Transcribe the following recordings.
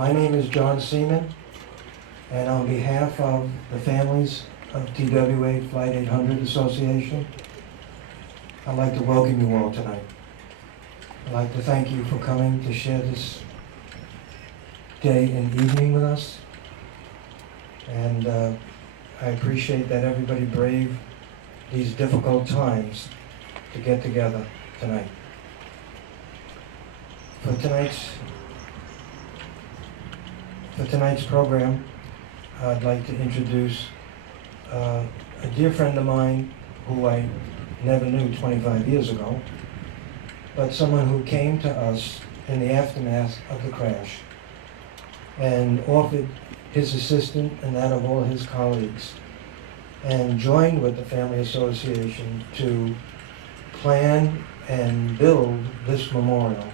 My name is John Seaman, and on behalf of the families of TWA Flight 800 Association, I'd like to welcome you all tonight. I'd like to thank you for coming to share this day and evening with us. And I appreciate that everybody braved these difficult times to get together tonight. For tonight's program, I'd like to introduce a dear friend of mine who I never knew 25 years ago, but someone who came to us in the aftermath of the crash and offered his assistance and that of all his colleagues, and joined with the Family Association to plan and build this memorial.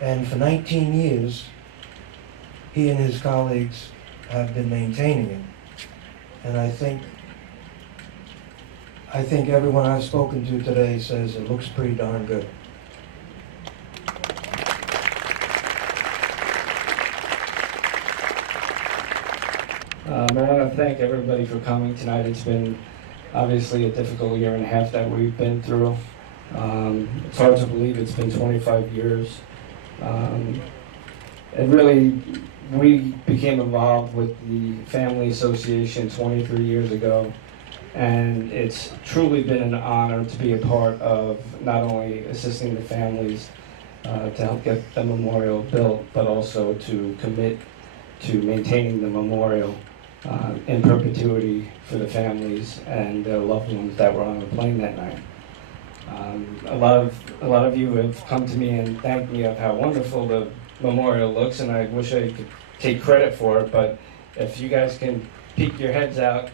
And for 19 years, he and his colleagues have been maintaining it. And I think everyone I've spoken to today says it looks pretty darn good. I want to thank everybody for coming tonight. It's been obviously a difficult year and a half that we've been through. It's hard to believe it's been 25 years. And really, we became involved with the Family Association 23 years ago, and it's truly been an honor to be a part of not only assisting the families to help get the memorial built, but also to commit to maintaining the memorial in perpetuity for the families and their loved ones that were on the plane that night. A lot of you have come to me and thanked me of how wonderful the memorial looks, and I wish I could take credit for it, but if you guys can peek your heads out,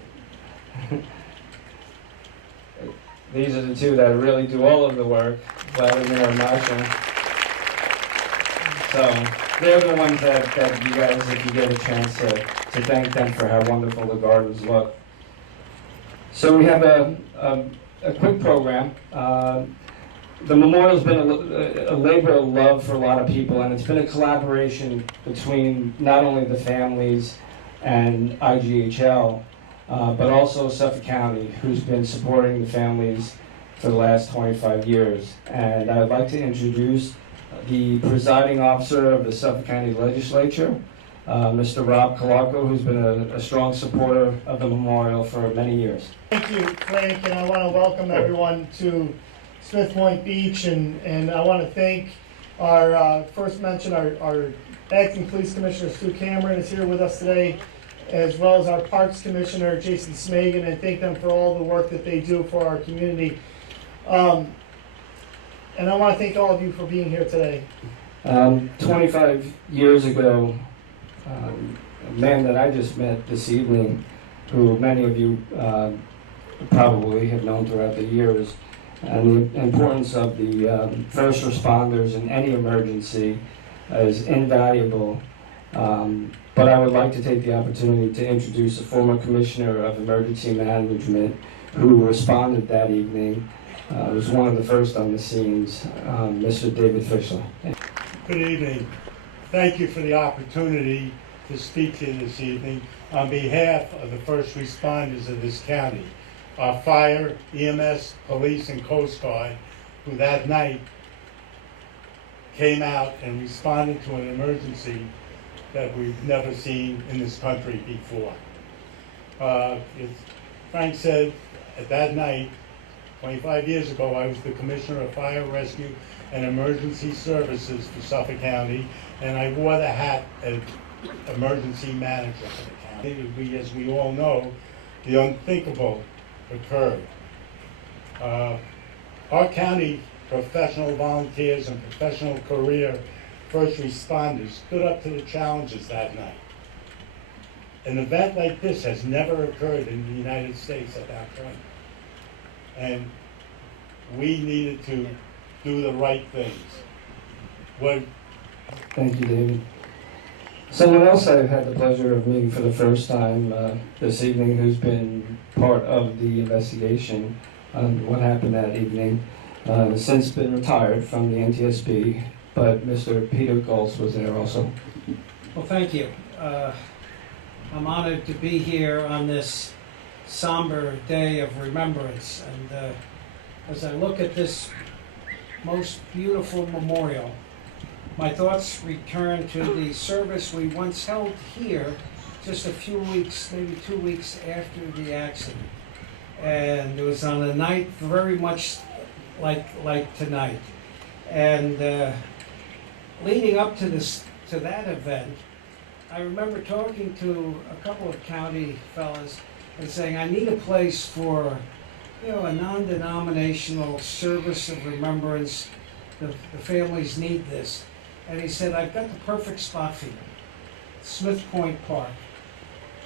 these are the two that really do all of the work, Vladimir and Masha. So they're the ones that you guys, if you get a chance to thank them for how wonderful the gardens look. So we have a quick program. The memorial's been a labor of love for a lot of people, and it's been a collaboration between not only the families and IGHL, but also Suffolk County, who's been supporting the families for the last 25 years. And I'd like to introduce the presiding officer of the Suffolk County legislature, Mr. Rob Calarco, who's been a strong supporter of the memorial for many years. Thank you, Frank, and I want to welcome everyone to Smith Point Beach, and I want to thank our, first mention, our acting police commissioner, Stu Cameron, is here with us today, as well as our Parks Commissioner, Jason Smagan, and thank them for all the work that they do for our community. And I want to thank all of you for being here today. 25 years ago, a man that I just met this evening, who many of you probably have known throughout the years, and the importance of the first responders in any emergency is invaluable. But I would like to take the opportunity to introduce a former Commissioner of Emergency Management who responded that evening. Was one of the first on the scenes, Mr. David Fischler. Good evening. Thank you for the opportunity to speak to you this evening on behalf of the first responders of this county, our fire, EMS, police, and Coast Guard, who that night came out and responded to an emergency that we've never seen in this country before. As Frank said, at that night, 25 years ago, I was the Commissioner of Fire, Rescue, and Emergency Services for Suffolk County, and I wore the hat of Emergency Manager for the county. As we all know, the unthinkable occurred. Our county professional volunteers and professional career first responders stood up to the challenges that night. An event like this has never occurred in the United States at that point. And we needed to do the right things. Thank you, David. Someone else I've had the pleasure of meeting for the first time this evening, who's been part of the investigation on what happened that evening, has since been retired from the NTSB, but Mr. Peter Goltz was there also. Well, thank you. I'm honored to be here on this somber day of remembrance. And as I look at this most beautiful memorial, my thoughts return to the service we once held here just a few weeks, maybe 2 weeks after the accident. And it was on a night very much like tonight. And leading up to that event, I remember talking to a couple of county fellas and saying, I need a place for, a non-denominational service of remembrance. The families need this. And he said, I've got the perfect spot for you. Smith Point Park.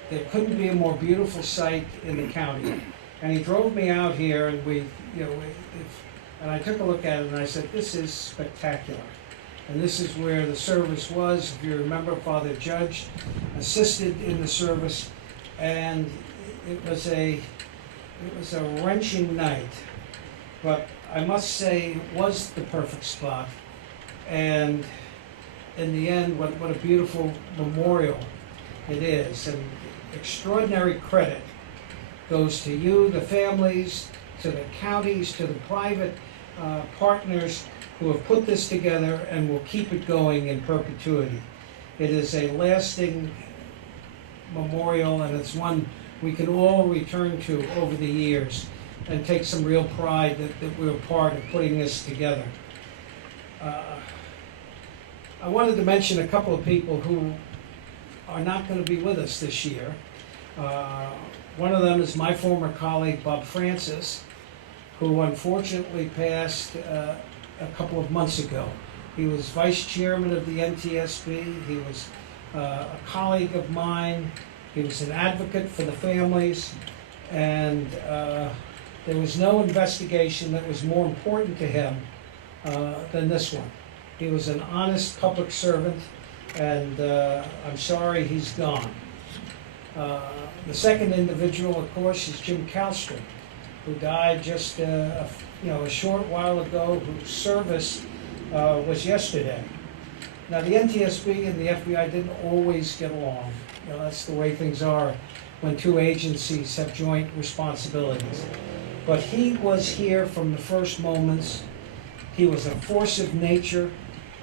There couldn't be a more beautiful site in the county. And he drove me out here, and and I took a look at it, and I said, this is spectacular. And this is where the service was. If you remember, Father Judge assisted in the service, and it was a wrenching night. But I must say, it was the perfect spot. And in the end, what a beautiful memorial it is. And extraordinary credit goes to you, the families, to the counties, to the private partners who have put this together and will keep it going in perpetuity. It is a lasting memorial, and it's one we can all return to over the years and take some real pride that we're part of putting this together. I wanted to mention a couple of people who are not going to be with us this year. One of them is my former colleague, Bob Francis, who unfortunately passed a couple of months ago. He was vice chairman of the NTSB. He was a colleague of mine. He was an advocate for the families. And there was no investigation that was more important to him than this one. He was an honest public servant, and I'm sorry he's gone. The second individual, of course, is Jim Kalstrom, who died just a short while ago, whose service was yesterday. Now, the NTSB and the FBI didn't always get along. That's the way things are when two agencies have joint responsibilities. But he was here from the first moments. He was a force of nature,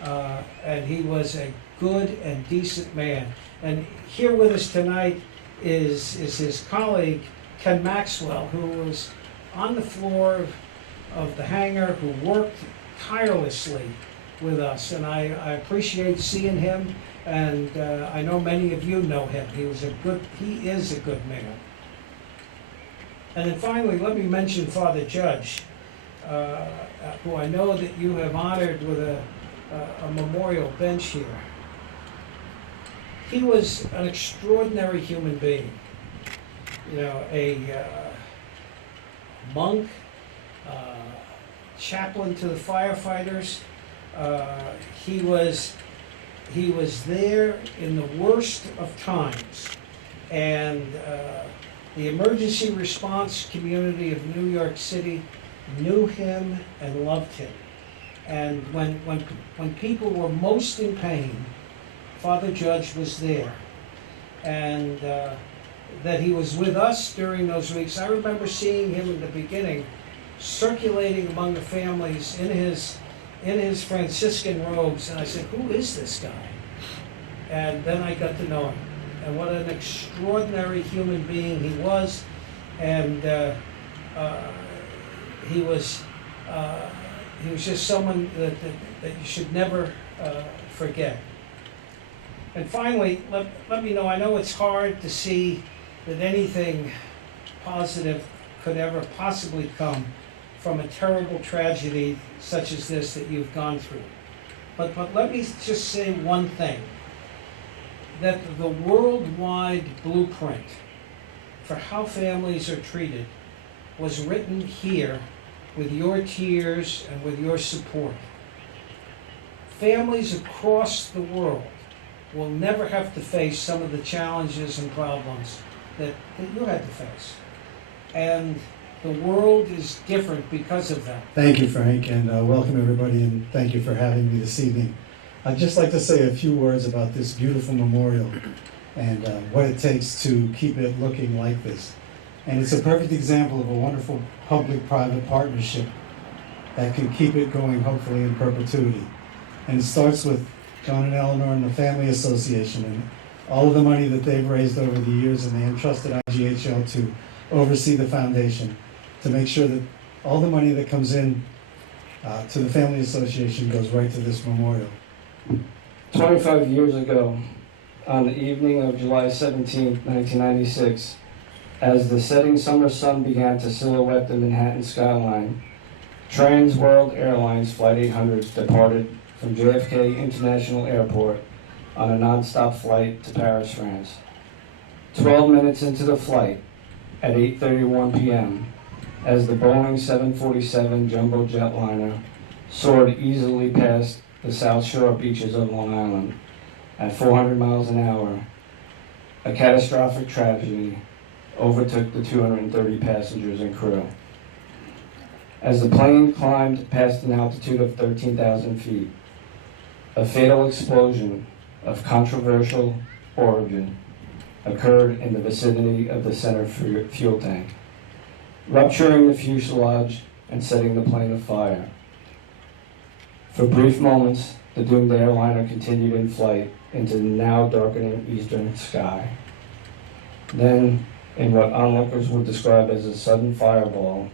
and he was a good and decent man. And here with us tonight is his colleague, Ken Maxwell, who was on the floor of the hangar, who worked tirelessly with us. And I appreciate seeing him, and I know many of you know him. He is a good man. And then finally, let me mention Father Judge, who I know that you have honored with a memorial bench here. He was an extraordinary human being, a monk, chaplain to the firefighters. He was there in the worst of times, and the emergency response community of New York City knew him and loved him. And when people were most in pain, Father Judge was there. And that he was with us during those weeks. I remember seeing him in the beginning, circulating among the families in his Franciscan robes, and I said, who is this guy? And then I got to know him. And what an extraordinary human being he was. And he was just someone that you should never forget. And finally, let me know, I know it's hard to see that anything positive could ever possibly come from a terrible tragedy such as this that you've gone through. But let me just say one thing, that the worldwide blueprint for how families are treated was written here with your tears and with your support. Families across the world will never have to face some of the challenges and problems that you had to face. And the world is different because of that. Thank you, Frank, and welcome everybody, and thank you for having me this evening. I'd just like to say a few words about this beautiful memorial and what it takes to keep it looking like this. And it's a perfect example of a wonderful public-private partnership that can keep it going, hopefully, in perpetuity. And it starts with John and Eleanor and the Family Association and all of the money that they've raised over the years, and they entrusted IGHL to oversee the foundation, to make sure that all the money that comes in to the Family Association goes right to this memorial. 25 years ago, on the evening of July 17, 1996, as the setting summer sun began to silhouette the Manhattan skyline, Trans World Airlines Flight 800 departed from JFK International Airport on a non-stop flight to Paris, France. 12 minutes into the flight, at 8:31 p.m., as the Boeing 747 jumbo jetliner soared easily past the South Shore beaches of Long Island at 400 miles an hour, a catastrophic tragedy overtook the 230 passengers and crew. As the plane climbed past an altitude of 13,000 feet, a fatal explosion of controversial origin occurred in the vicinity of the center fuel tank, rupturing the fuselage and setting the plane afire. For brief moments, the doomed airliner continued in flight into the now darkening eastern sky. Then, in what onlookers would describe as a sudden fireball,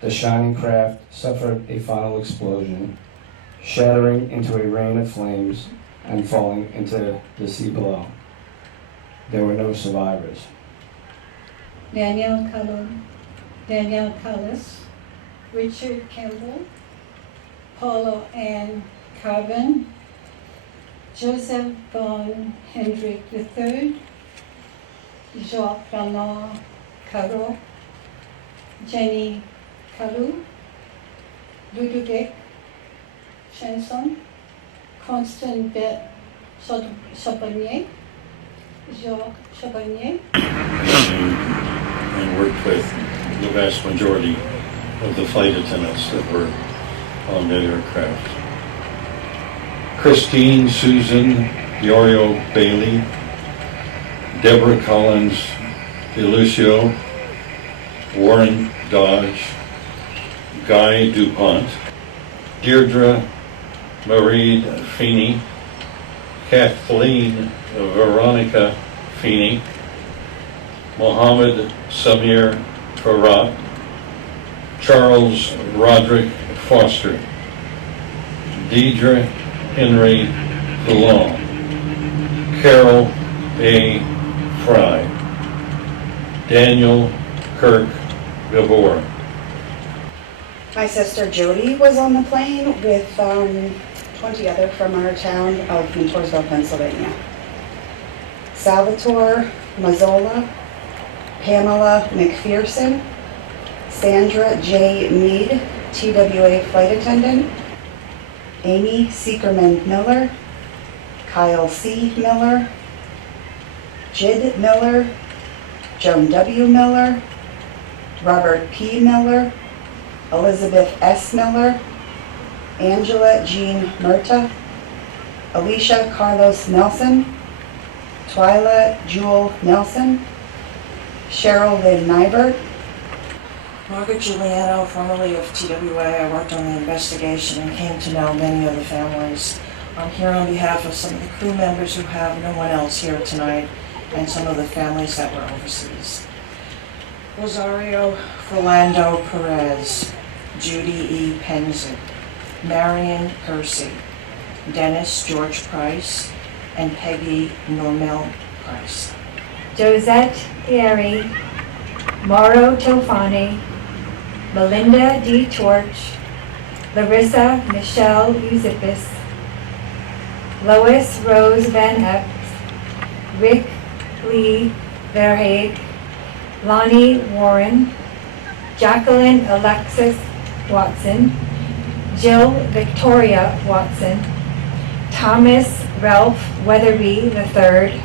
the shining craft suffered a final explosion, shattering into a rain of flames and falling into the sea below. There were no survivors. Danielle Callis, Richard Campbell, Paula Ann Carvin, Joseph von Hendrik III, Jacques Bernard Caro, Jenny Caillou, Ludovic Chanson, Constant Charbonnier, Jacques Charbonnier. And worked with the vast majority of the flight attendants that were on that aircraft. Christine Susan Yorio Bailey, Deborah Collins DeLucio, Warren Dodge, Guy DuPont, Deirdre Marie Feeney, Kathleen Veronica Feeney, Mohammed Samir Farhat, Charles Roderick Foster, Deidre Henry Coulon, Carol A. Fry, Daniel Kirk Gavor. My sister Jody was on the plane with 20 other from our town of Montoursville, Pennsylvania. Salvatore Mazzola, Pamela McPherson, Sandra J. Mead, TWA flight attendant, Amy Seekerman Miller, Kyle C. Miller, Jid Miller, Joan W. Miller, Robert P. Miller, Elizabeth S. Miller, Angela Jean Murta, Alicia Carlos Nelson, Twyla Jewel Nelson, Cheryl Lynn Nybert, Margaret Giuliano, formerly of TWA. I worked on the investigation and came to know many of the families. I'm here on behalf of some of the crew members who have no one else here tonight and some of the families that were overseas. Rosario Rolando Perez, Judy E. Penzic, Marion Kersey, Dennis George Price, and Peggy Normel Price. Josette Thierry, Mauro Tofani, Melinda D. Torch, Larissa Michelle Eusipis, Lois Rose Van Epps, Rick Lee Verhaeg, Lonnie Warren, Jacqueline Alexis Watson, Jill Victoria Watson, Thomas Ralph Weatherby III,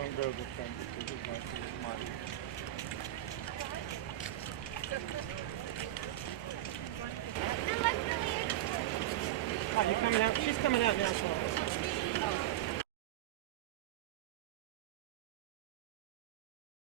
Don't go the front because it might be muddy. Oh, you're coming out? She's coming out now, so.